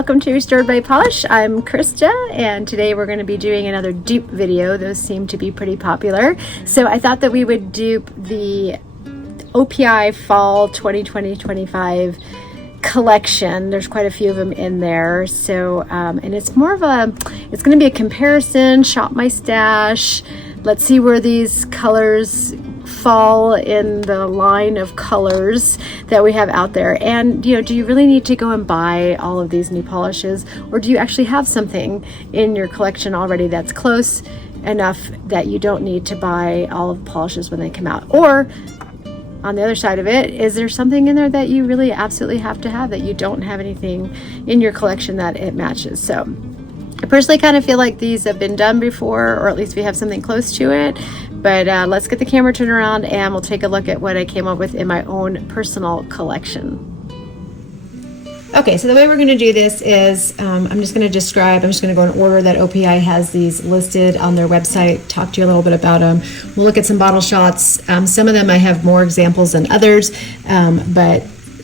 welcome to Restored by Polish. I'm Krista, and today we're going to be doing another dupe video. Those seem to be pretty popular. So I thought that we would dupe the OPI Fall 2020-25 collection. There's quite a few of them in there. So, and it's more of a, it's going to be a comparison, shop my stash. Let's see where these colors fall in the line of colors that we have out there. And you know, do you really need to go and buy all of these new polishes, or do you actually have something in your collection already that's close enough that you don't need to buy all of the polishes when they come out? Or on the other side of it, is there something in there that you really absolutely have to have that you don't have anything in your collection that it matches? So I personally kind of feel like these have been done before, or at least we have something close to it. But let's get the camera turned around and we'll take a look at what I came up with in my own personal collection. Okay, so the way we're going to do this is I'm just going to go in order that OPI has these listed on their website, talk to you a little bit about them. We'll look at some bottle shots. Some of them I have more examples than others, but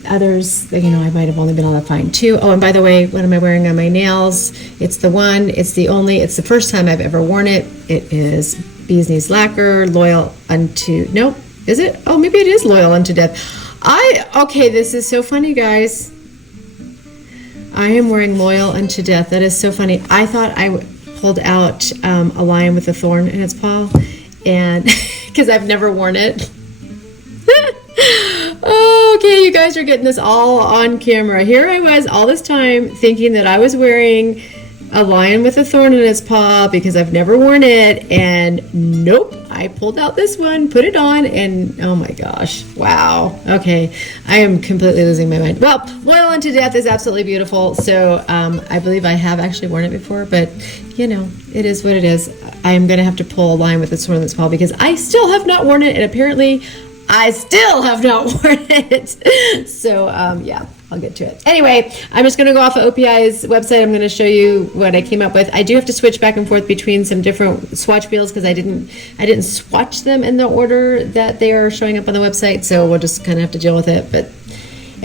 others, you know, I might have only been able to find two. Oh, and by the way, what am I wearing on my nails? It's the one, it's the only, it's the first time I've ever worn it. It is Bees Knees Lacquer, Loyal Unto, no, is it? Oh, maybe it is Loyal Unto Death. Okay, this is so funny, guys. I am wearing Loyal Unto Death. That is so funny. I thought I pulled out a lion with a thorn in its paw, and because I've never worn it. Okay, you guys are getting this all on camera. Here I was all this time thinking that I was wearing a lion with a thorn in its paw because I've never worn it, and nope, I pulled out this one, put it on, and oh my gosh, wow. Okay, I am completely losing my mind. Well, Loyal Unto Death is absolutely beautiful, so I believe I have actually worn it before, but you know, it is what it is. I am going to have to pull a lion with a thorn in its paw because I still have not worn it, and apparently I still have not worn it. So yeah, I'll get to it. Anyway, I'm just going to go off of OPI's website. I'm going to show you what I came up with. I do have to switch back and forth between some different swatch wheels because I didn't swatch them in the order that they are showing up on the website. So we'll just kind of have to deal with it. But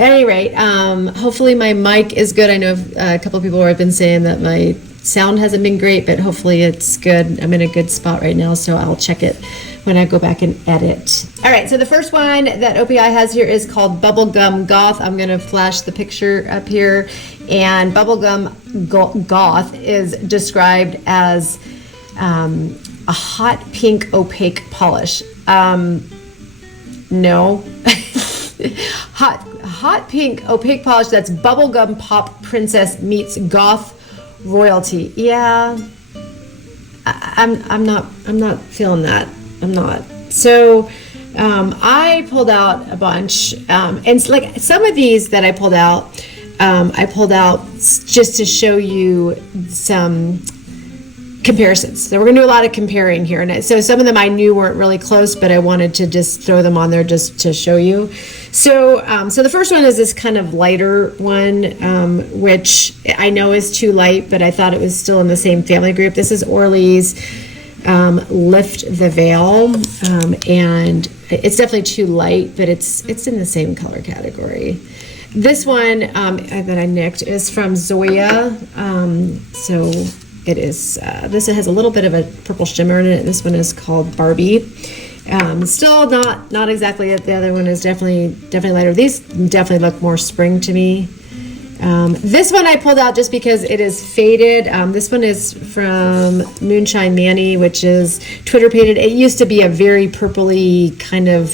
at any rate, hopefully my mic is good. I know a couple of people have been saying that my sound hasn't been great, but hopefully it's good. I'm in a good spot right now, so I'll check it when I go back and edit. All right, so the first one that OPI has here is called Bubblegum Goth. I'm gonna flash the picture up here. And Bubblegum Goth is described as a hot pink opaque polish. No. hot pink opaque polish that's bubblegum pop princess meets goth royalty. Yeah, I'm not feeling that. I'm not. So I pulled out a bunch, and like some of these that I pulled out just to show you some comparisons. So we're gonna do a lot of comparing here, and so some of them I knew weren't really close, but I wanted to just throw them on there just to show you. So so the first one is this kind of lighter one, which I know is too light, but I thought it was still in the same family group. This is Orly's Lift the Veil, and it's definitely too light, but it's in the same color category. This one that I nicked is from Zoya, so it is, this has a little bit of a purple shimmer in it. This one is called Barbie. Still not exactly it. The other one is definitely lighter. These definitely look more spring to me. This one I pulled out just because it is faded. This one is from Moonshine Manny, which is Twitter painted. It used to be a very purpley kind of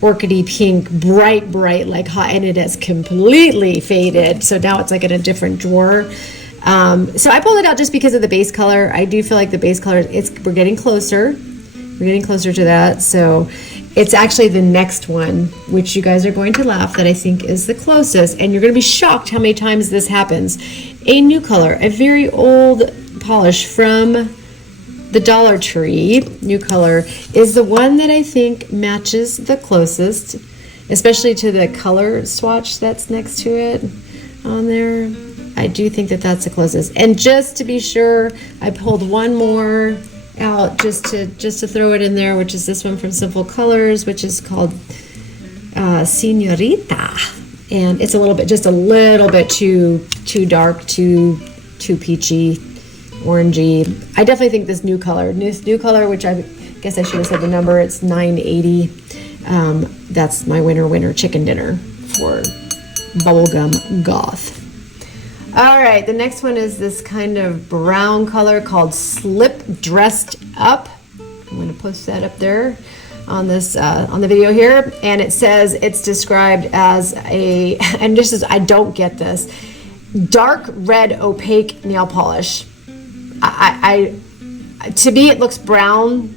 orchidy pink, bright like hot, and it has completely faded. So now it's like in a different drawer. So I pulled it out just because of the base color. I do feel like the base color, we're getting closer. We're getting closer to that. So it's actually the next one, which you guys are going to laugh, that I think is the closest. And you're going to be shocked how many times this happens. A new color, a very old polish from the Dollar Tree, new color, is the one that I think matches the closest, especially to the color swatch that's next to it on there. I do think that that's the closest. And just to be sure, I pulled one more out just to throw it in there, which is this one from Simple Colors, which is called Senorita. and it's a little bit, just a little bit too dark, too peachy, orangey. I definitely think this new color, which I guess I should have said the number, it's 980. That's my winter chicken dinner for Bubblegum Goth. All right, the next one is this kind of brown color called Slip Dressed Up. I'm going to post that up there on this on the video here, and it says it's described as a, and this is, I don't get this, dark red opaque nail polish. To me it looks brown.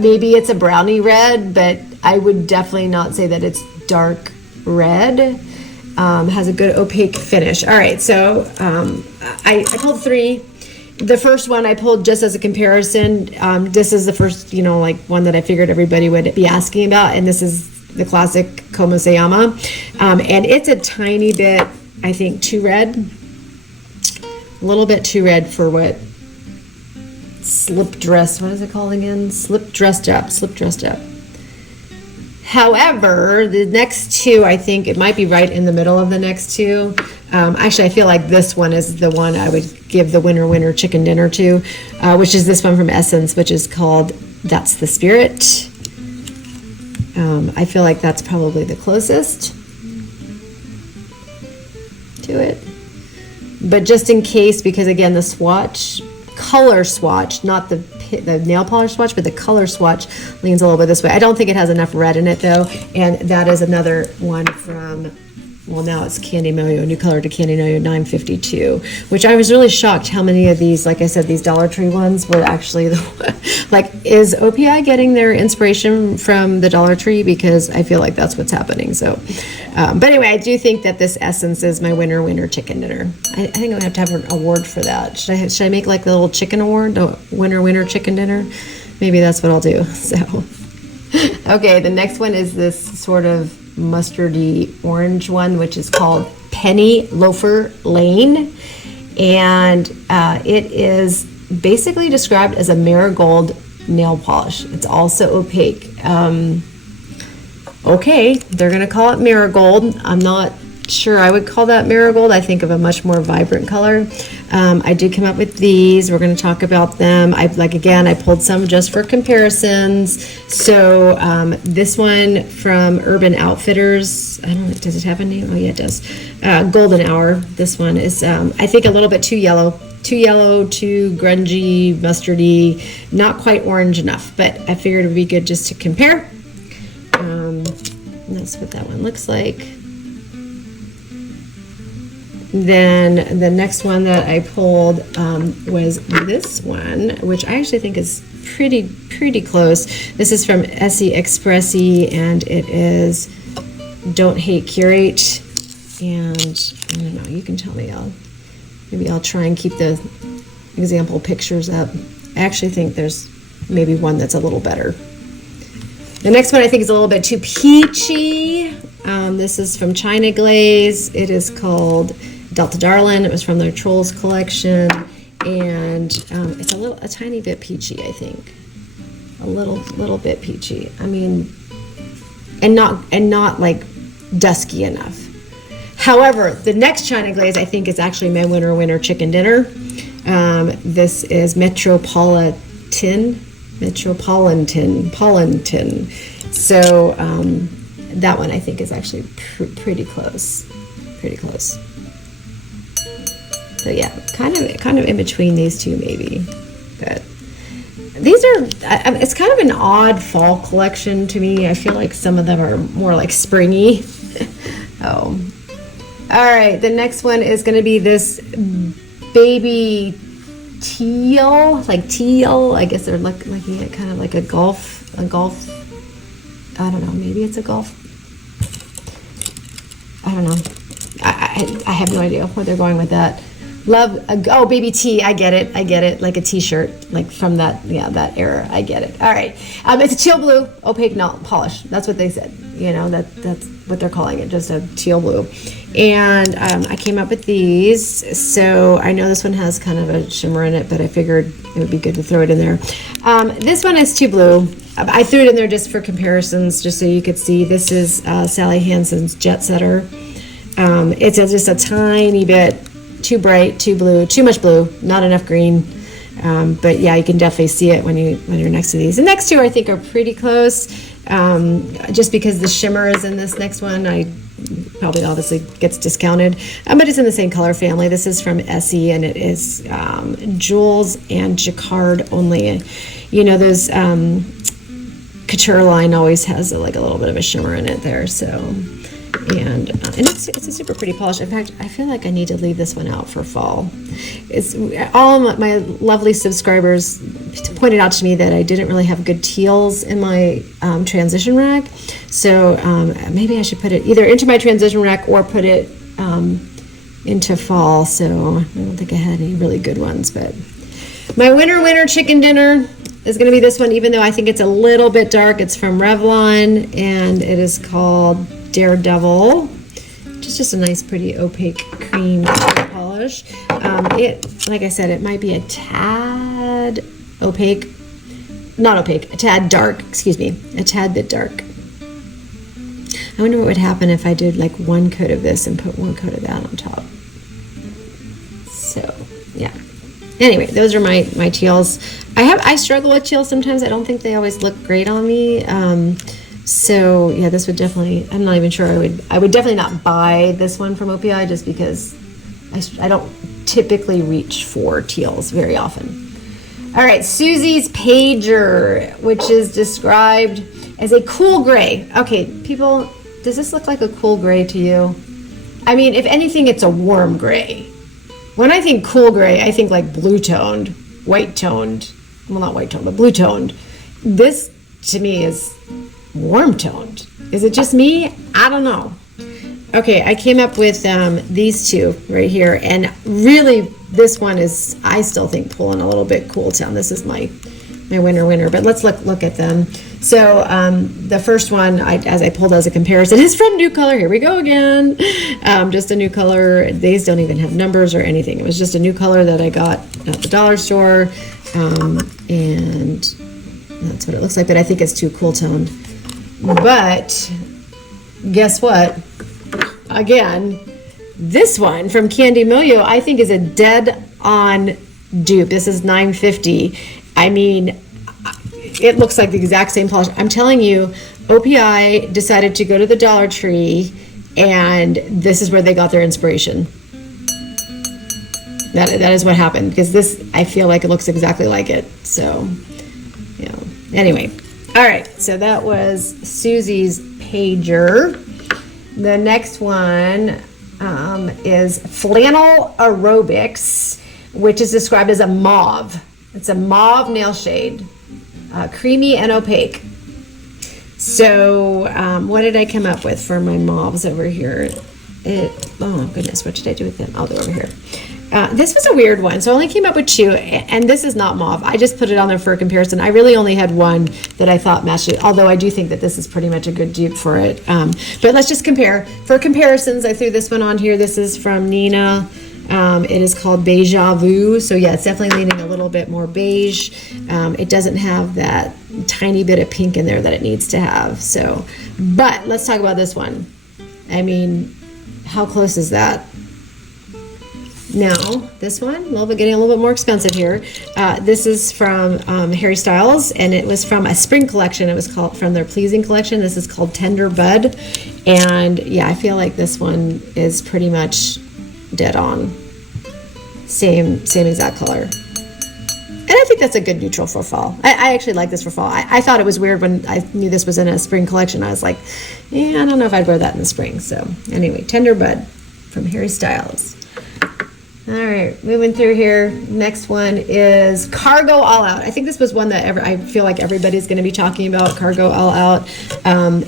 Maybe it's a brownie red, but I would definitely not say that it's dark red. Has a good opaque finish. All right, so I pulled 3. The first one I pulled just as a comparison. This is the first, like one that I figured everybody would be asking about, and this is the classic Komoseyama. And it's a tiny bit, I think, too red. A little bit too red for what what is it called again? Slip Dressed Up. However, the next 2, I think it might be right in the middle of the next 2. Actually, I feel like this one is the one I would give the winter chicken dinner to, which is this one from Essence, which is called That's the Spirit. I feel like that's probably the closest to it. But just in case, because again, the color swatch, not the nail polish swatch, but the color swatch leans a little bit this way. I don't think it has enough red in it though, and that is another one from, well, now it's Candy Moyo, new color to Candy Moyo 952, which I was really shocked how many of these, like I said, these Dollar Tree ones were actually like, is OPI getting their inspiration from the Dollar Tree? Because I feel like that's what's happening. So but anyway, I do think that this Essence is my winter chicken dinner. I think I'm gonna have to have an award for that. Should I make like the little chicken award, the winter chicken dinner? Maybe that's what I'll do. So okay, the next one is this sort of mustardy orange one, which is called Penny Loafer Lane, and it is basically described as a marigold nail polish. It's also opaque. Okay, they're gonna call it marigold. I'm not sure I would call that marigold. I think of a much more vibrant color. I did come up with these. We're going to talk about them. I pulled some just for comparisons. So this one from Urban Outfitters, I don't know, does it have a name? Oh yeah, it does. Golden Hour. This one is, I think, a little bit too yellow, too grungy, mustardy, not quite orange enough, but I figured it would be good just to compare. That's what that one looks like. Then the next one that I pulled was this one, which I actually think is pretty close. This is from Essie Expressi, and it is Don't Hate Curate. And I don't know, you can tell me. Maybe I'll try and keep the example pictures up. I actually think there's maybe one that's a little better. The next one I think is a little bit too peachy. This is from China Glaze. It is called Delta Darlin. It was from their Trolls collection, and it's a tiny bit peachy, I think. A little bit peachy. I mean, and not like dusky enough. However, the next China Glaze I think is actually my winter chicken dinner. This is Metropolitan. So that one I think is actually pretty close. So yeah, kind of in between these two maybe. But these are, it's kind of an odd fall collection to me. I feel like some of them are more like springy. Oh. All right, the next one is going to be this baby teal, like teal. I guess they're looking at kind of like a golf. I don't know. Maybe it's a golf. I don't know. I have no idea where they're going with that. Love. Oh, baby tee. I get it. Like a t-shirt, like from that era. I get it. All right. It's a teal blue opaque nail polish. That's what they said. You know, that's what they're calling it. Just a teal blue. And I came up with these. So I know this one has kind of a shimmer in it, but I figured it would be good to throw it in there. This one is too blue. I threw it in there just for comparisons, just so you could see. This is Sally Hansen's Jet Setter. It's just a tiny bit too bright, too blue, too much blue, not enough green. But yeah, you can definitely see it when you're next to these. The next two I think are pretty close. Just because the shimmer is in this next one, I probably obviously gets discounted, but it's in the same color family. This is from Essie, and it is jewels and jacquard only. You know, those couture line always has like a little bit of a shimmer in it there. So, and it's a super pretty polish. In fact, I feel like I need to leave this one out for fall. It's all my lovely subscribers pointed out to me that I didn't really have good teals in my transition rack. So maybe I should put it either into my transition rack or put it into fall. So I don't think I had any really good ones, but my winter chicken dinner is going to be this one, even though I think it's a little bit dark. It's from Revlon, and it is called Daredevil, which is just a nice, pretty opaque cream polish. Like I said, it might be a tad opaque, not opaque, a tad dark, excuse me, a tad bit dark. I wonder what would happen if I did like one coat of this and put one coat of that on top. So, yeah. Anyway, those are my teals. I struggle with teals sometimes. I don't think they always look great on me. So yeah, this would definitely, I'm not even sure I would definitely not buy this one from OPI just because I don't typically reach for teals very often. All right, Suzi's Pager, which is described as a cool gray. Okay, people, does this look like a cool gray to you? I mean, if anything, it's a warm gray. When I think cool gray, I think like blue toned, white toned, well, not white toned, but blue toned. This to me is warm toned. Is it just me? I don't know. Okay, I came up with these two right here, and really this one is, I still think, pulling a little bit cool tone. This is my winter, but let's look at them. So the first one, as I pulled as a comparison, is from New Color. Here we go again. Just a new color. These don't even have numbers or anything. It was just a new color that I got at the dollar store, and that's what it looks like, but I think it's too cool toned. But guess what? Again, this one from Candy Milio, I think is a dead-on dupe. This is $9.50. I mean, it looks like the exact same polish. I'm telling you, OPI decided to go to the Dollar Tree, and this is where they got their inspiration. That is what happened, because this, I feel like it looks exactly like it. So, you know, anyway. All right, so that was Suzi's Pager. The next one is Flannel Aerobics, which is described as a mauve. It's a mauve nail shade, creamy and opaque. So what did I come up with for my mauves over here? Oh goodness, what did I do with them? Oh, they're over here. This was a weird one, so I only came up with two, and this is not mauve. I just put it on there for a comparison. I really only had one that I thought matched it, although I do think that this is pretty much a good dupe for it. But let's just compare. For comparisons, I threw this one on here. This is from Nina. It is called Beija Vu, so yeah, it's definitely leaning a little bit more beige. It doesn't have that tiny bit of pink in there that it needs to have. So, but let's talk about this one. I mean, how close is that? Now, this one, getting a little bit more expensive here. This is from Harry Styles, and it was from a spring collection. It was called from their Pleasing collection. This is called Tender Bud, and yeah, I feel like this one is pretty much dead on. Same exact color. And I think that's a good neutral for fall. I actually like this for fall. I thought it was weird when I knew this was in a spring collection. I was like, yeah, I don't know if I'd wear that in the spring. So anyway, Tender Bud from Harry Styles. All right, moving through here. Next one is Cargo All Out. I think this was one that I feel like everybody's going to be talking about, Cargo All Out.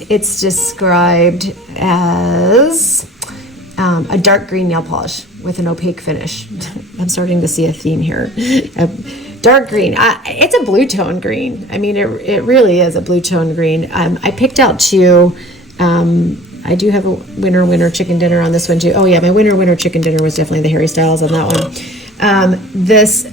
It's described as a dark green nail polish with an opaque finish. I'm starting to see a theme here. Dark green. It's a blue tone green. I mean, it really is a blue tone green. I picked out two. I do have a winter chicken dinner on this one too. Oh yeah, my winter chicken dinner was definitely the Harry Styles on that one. This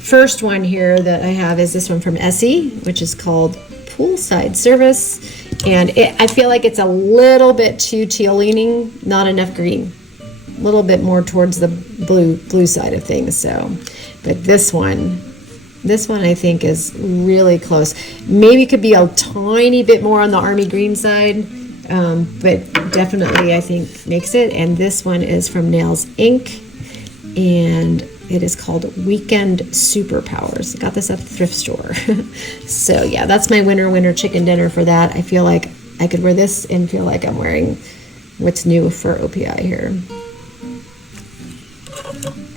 first one here that I have is this one from Essie, which is called Poolside Service, And I feel like it's a little bit too teal leaning, not enough green. A little bit more towards the blue side of things. So, but this one I think is really close. Maybe could be a tiny bit more on the army green side, but definitely I think makes it. And this one is from Nails Inc. and it is called Weekend Superpowers. I got this at the thrift store. So yeah, that's my winter chicken dinner for that. I feel like I could wear this and feel like I'm wearing what's new for OPI here.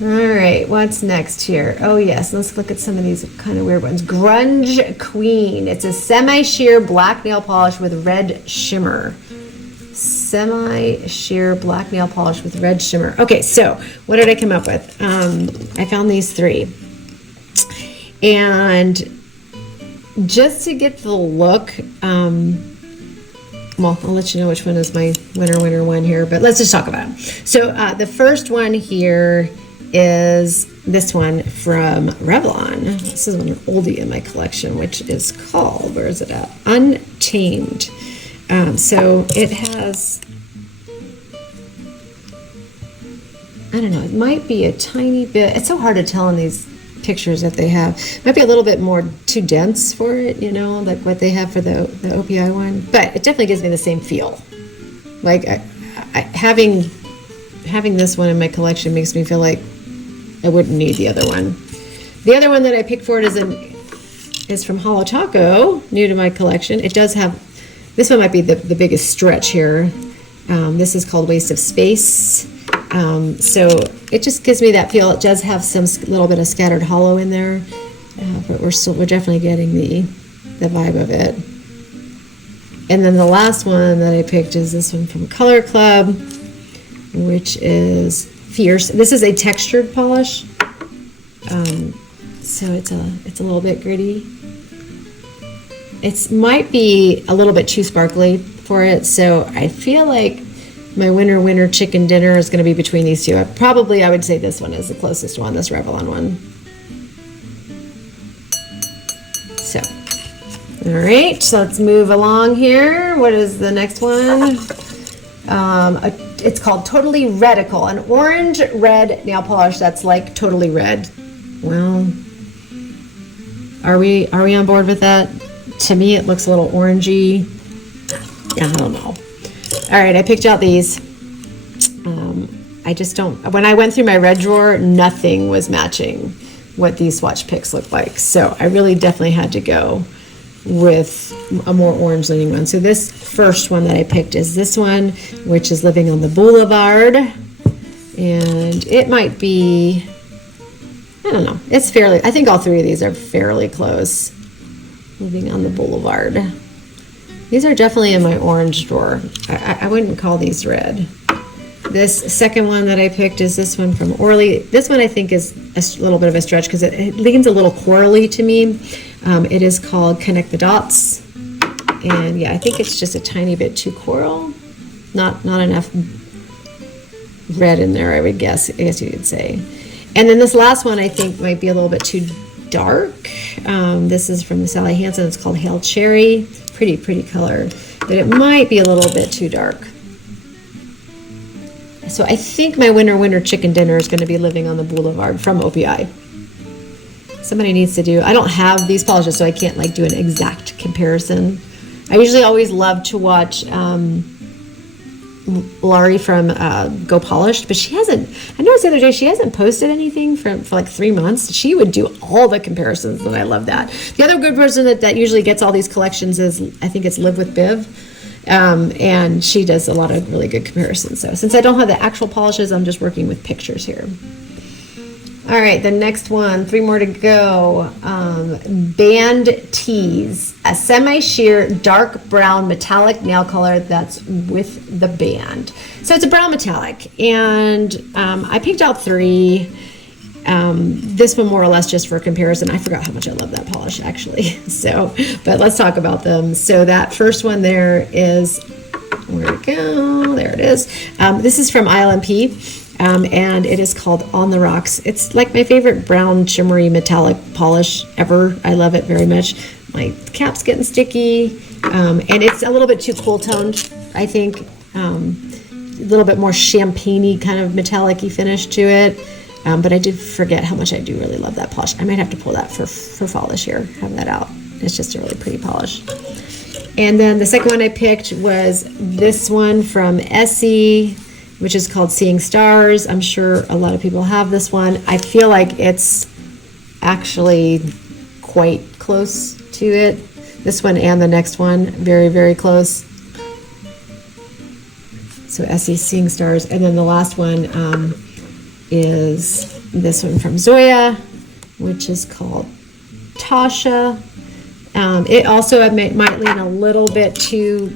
All right, what's next here? Oh yes, let's look at some of these kind of weird ones. Grunge Queen. It's a semi-sheer black nail polish with red shimmer. Semi-sheer black nail polish with red shimmer. Okay, so what did I come up with? I found these three. And just to get the look, well, I'll let you know which one is my winter one here, but let's just talk about them. So the first one here is this one from Revlon. This is an oldie in my collection, which is called, where is it at? Untamed. So it has, I don't know, it might be a tiny bit, it's so hard to tell in these pictures that they have. It might be a little bit more too dense for it, you know, like what they have for the OPI one, but it definitely gives me the same feel. Like having this one in my collection makes me feel like I wouldn't need the other one. The other one that I picked for it is from Holo Taco, new to my collection. It does have, this one might be the biggest stretch here. This is called Waste of Space. So it just gives me that feel. It does have some little bit of scattered hollow in there, but we're definitely getting the vibe of it. And then the last one that I picked is this one from Color Club, which is Fierce. This is a textured polish, so it's a little bit gritty. It might be a little bit too sparkly for it, so I feel like my winter chicken dinner is going to be between these two. I would say this one is the closest one, this Revlon one. So, all right, so let's move along here. What is the next one? It's called Totally Reticle, an orange red nail polish that's like totally red. Well, are we on board with that? To me, it looks a little orangey. I don't know. All right, I picked out these. I just don't, when I went through my red drawer, nothing was matching what these swatch picks look like. So I really definitely had to go with a more orange leaning one. So this first one that I picked is this one, which is Living on the Boulevard. And it might be, I don't know, it's fairly, I think all three of these are fairly close. Living on the Boulevard. These are definitely in my orange drawer. I wouldn't call these red. This second one that I picked is this one from Orly. This one I think is a little bit of a stretch because it leans a little corally to me. It is called Connect the Dots. And yeah, I think it's just a tiny bit too coral. Not enough red in there, I guess you could say. And then this last one I think might be a little bit too dark. This is from Sally Hansen. It's called Hail Cherry. Pretty color, but it might be a little bit too dark. So I think my winter chicken dinner is going to be Living on the Boulevard from OPI. Somebody needs to do, I don't have these polishes, so I can't like do an exact comparison. I usually always love to watch Laurie from Go Polished, but she hasn't, I noticed the other day she hasn't posted anything for like 3 months. She would do all the comparisons, and I love that. The other good person that usually gets all these collections is, I think it's Live with Biv, and she does a lot of really good comparisons. So since I don't have the actual polishes, I'm just working with pictures here. All right, the next one, 3 more to go. Banties, a semi-sheer dark brown metallic nail color that's with the band. So it's a brown metallic, and I picked out 3. This one more or less just for comparison. I forgot how much I love that polish actually. So, but let's talk about them. So that first one there is, where'd it go? There it is. This is from ILMP. And it is called On the Rocks. It's like my favorite brown shimmery metallic polish ever. I love it very much. my cap's getting sticky, and it's a little bit too cool toned, I think. A little bit more champagne-y kind of metallic-y finish to it. But I did forget how much I do really love that polish. I might have to pull that for fall this year, have that out. It's just a really pretty polish. And then the second one I picked was this one from Essie, which is called Seeing Stars. I'm sure a lot of people have this one. I feel like it's actually quite close to it. This one and the next one, very, very close. So Essie, Seeing Stars. And then the last one is this one from Zoya, which is called Tasha. It also might lean a little bit too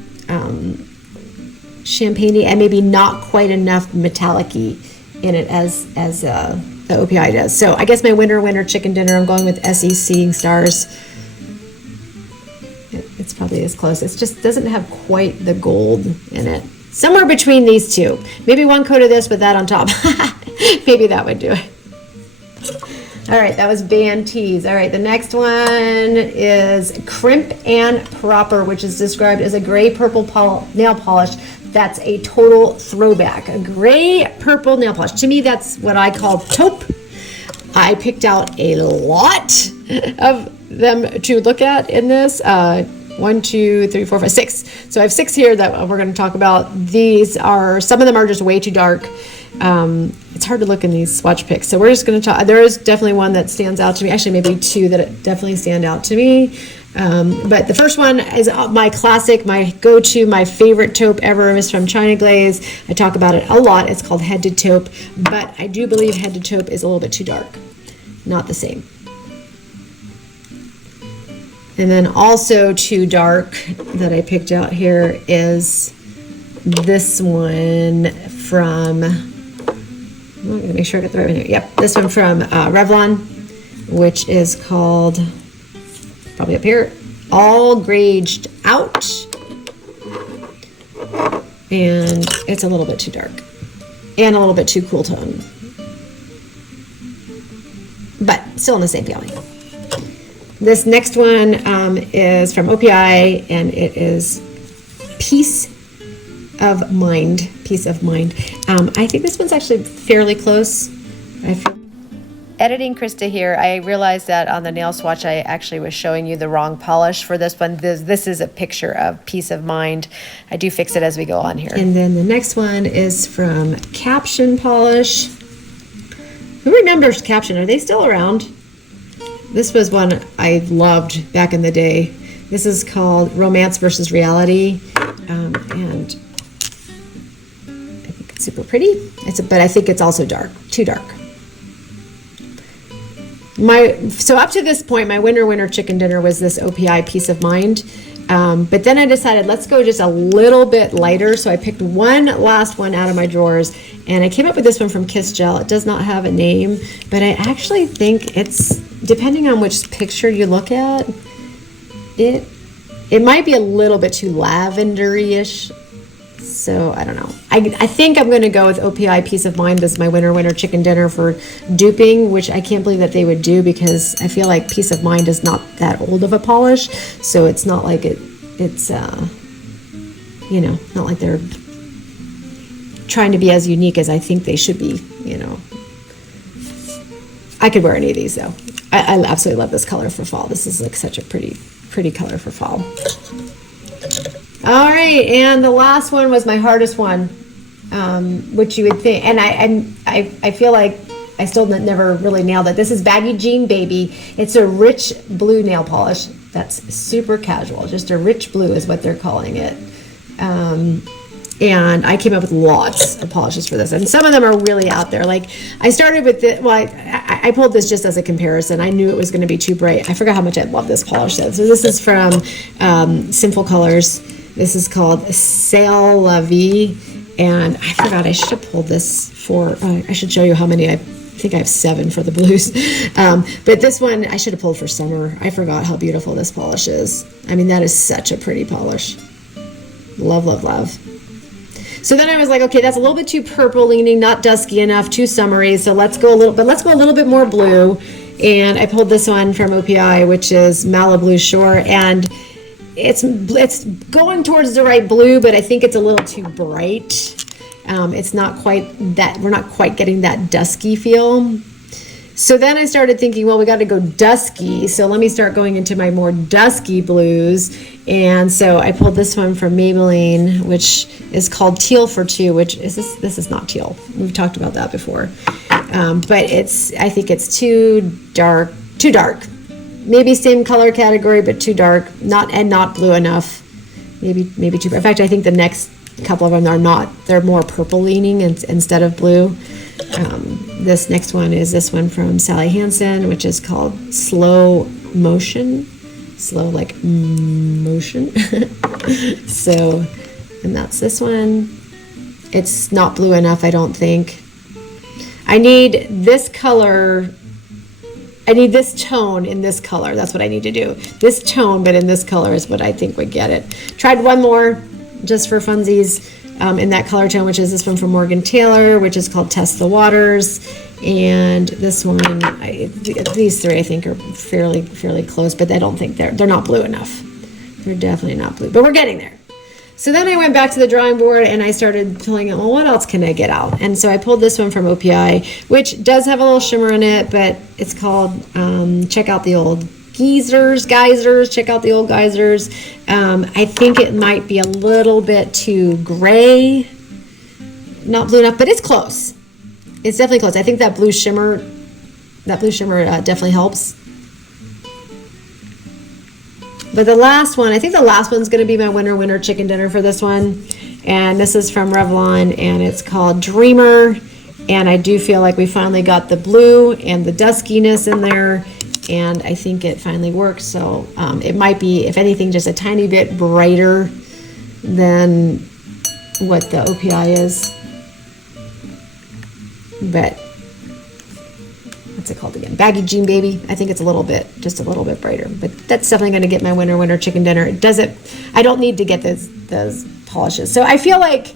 champagne-y and maybe not quite enough metallic-y in it as the OPI does. So I guess my winter chicken dinner, I'm going with Essie Seeing Stars. It's probably as close. It just doesn't have quite the gold in it. Somewhere between these two. Maybe one coat of this with that on top. Maybe that would do it. All right, that was Banties. All right, the next one is Crimp and Proper, which is described as a gray purple nail polish. That's a total throwback. A gray purple nail polish. To me, that's what I call taupe. I picked out a lot of them to look at in this. 1, 2, 3, 4, 5, 6. So I have 6 here that we're going to talk about. These are, some of them are just way too dark. It's hard to look in these swatch picks. So we're just going to talk. There is definitely one that stands out to me. Actually, maybe 2 that definitely stand out to me. But the first one is my classic, my go-to, my favorite taupe ever is from China Glaze. I talk about it a lot. It's called Head to Taupe. But I do believe Head to Taupe is a little bit too dark. Not the same. And then also too dark that I picked out here is this one from, I'm going to make sure I got the right one here. Yep, this one from Revlon, which is called, probably up here, All Graged Out. And it's a little bit too dark and a little bit too cool tone, but still in the same family. This next one is from OPI, and it is Peace of Mind. Peace of Mind. I think this one's actually fairly close. Editing Krista here, I realized that on the nail swatch I actually was showing you the wrong polish for this one. This is a picture of Peace of Mind. I do fix it as we go on here. And then the next one is from Caption Polish. Who remembers Caption? Are they still around? This was one I loved back in the day. This is called Romance versus Reality, and I think it's super pretty. But I think it's also dark, too dark. So up to this point, my winter chicken dinner was this OPI Peace of Mind. But then I decided let's go just a little bit lighter. So I picked one last one out of my drawers, and I came up with this one from Kiss Gel. It does not have a name, but I actually think it's, depending on which picture you look at, it might be a little bit too lavendery-ish. So I don't know. I think I'm going to go with OPI Peace of Mind. This is my winter chicken dinner for duping, which I can't believe that they would do, because I feel like Peace of Mind is not that old of a polish. So it's not like it's you know, not like they're trying to be as unique as I think they should be, you know. I could wear any of these though. I absolutely love this color for fall. This is like such a pretty color for fall. All right, and the last one was my hardest one, which you would think, and I feel like I still never really nailed it. This is Baggie Jean Baby. It's a rich blue nail polish that's super casual. Just a rich blue is what they're calling it. And I came up with lots of polishes for this, and some of them are really out there. Like I started with it. Well, I pulled this just as a comparison. I knew it was going to be too bright. I forgot how much I love this polish though. So this is from Sinful Colors. This is called C'est La Vie, and I forgot I should have pulled this for. I should show you how many. I think I have 7 for the blues, but this one I should have pulled for summer. I forgot how beautiful this polish is. I mean, that is such a pretty polish. Love, love, love. So then I was like, okay, that's a little bit too purple leaning, not dusky enough, too summery. So let's go a little bit more blue. And I pulled this one from OPI, which is Malibu Shore, and it's going towards the right blue, but I think it's a little too bright. It's not quite that, we're not quite getting that dusky feel. So then I started thinking, well, we got to go dusky. So let me start going into my more dusky blues. And so I pulled this one from Maybelline, which is called Teal for Two, which is this is not teal. We've talked about that before. But I think it's too dark. Maybe same color category, but too dark, not blue enough. Maybe too bright. In fact, I think the next couple of them are not. They're more purple leaning instead of blue. This next one is this one from Sally Hansen, which is called Slow Motion. Slow like motion. So, and that's this one. It's not blue enough, I don't think. I need this color. I need this tone in this color. That's what I need to do. This tone, but in this color is what I think would get it. Tried one more just for funsies in that color tone, which is this one from Morgan Taylor, which is called Test the Waters. And this one, these three I think are fairly close, but I don't think they're not blue enough. They're definitely not blue, but we're getting there. So then I went back to the drawing board and I started pulling out, well, what else can I get out? And so I pulled this one from OPI, which does have a little shimmer in it, but it's called Check Out the Old Geysers, check out the old geysers. I think it might be a little bit too gray, not blue enough, but it's close. It's definitely close. I think that blue shimmer definitely helps. But the last one, I think the last one's going to be my winter chicken dinner for this one. And this is from Revlon, and it's called Dreamer. And I do feel like we finally got the blue and the duskiness in there. And I think it finally works. So it might be, if anything, just a tiny bit brighter than what the OPI is. But what's it called again? Baggy Jean Baby. I think it's just a little bit brighter. But that's definitely going to get my winter chicken dinner. It doesn't, I don't need to get those polishes. So I feel like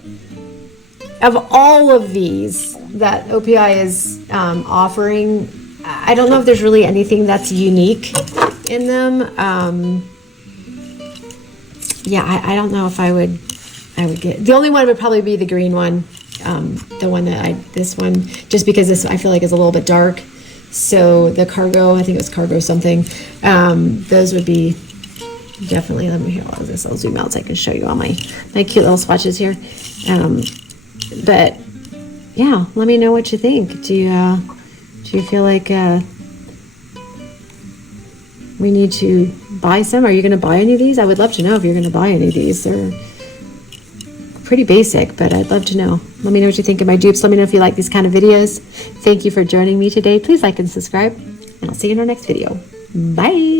of all of these that OPI is offering, I don't know if there's really anything that's unique in them. Yeah, I don't know if I would get, the only one would probably be the green one. The one this one, just because this I feel like is a little bit dark. So the cargo, I think it was cargo something. Those would be definitely, let me hear all of this. I'll zoom out so I can show you all my cute little swatches here. But yeah, let me know what you think. Do you feel like we need to buy some? Are you going to buy any of these? I would love to know if you're going to buy any of these. They're pretty basic, but I'd love to know. Let me know what you think of my dupes. Let me know if you like these kind of videos. Thank you for joining me today. Please like and subscribe, and I'll see you in our next video. Bye.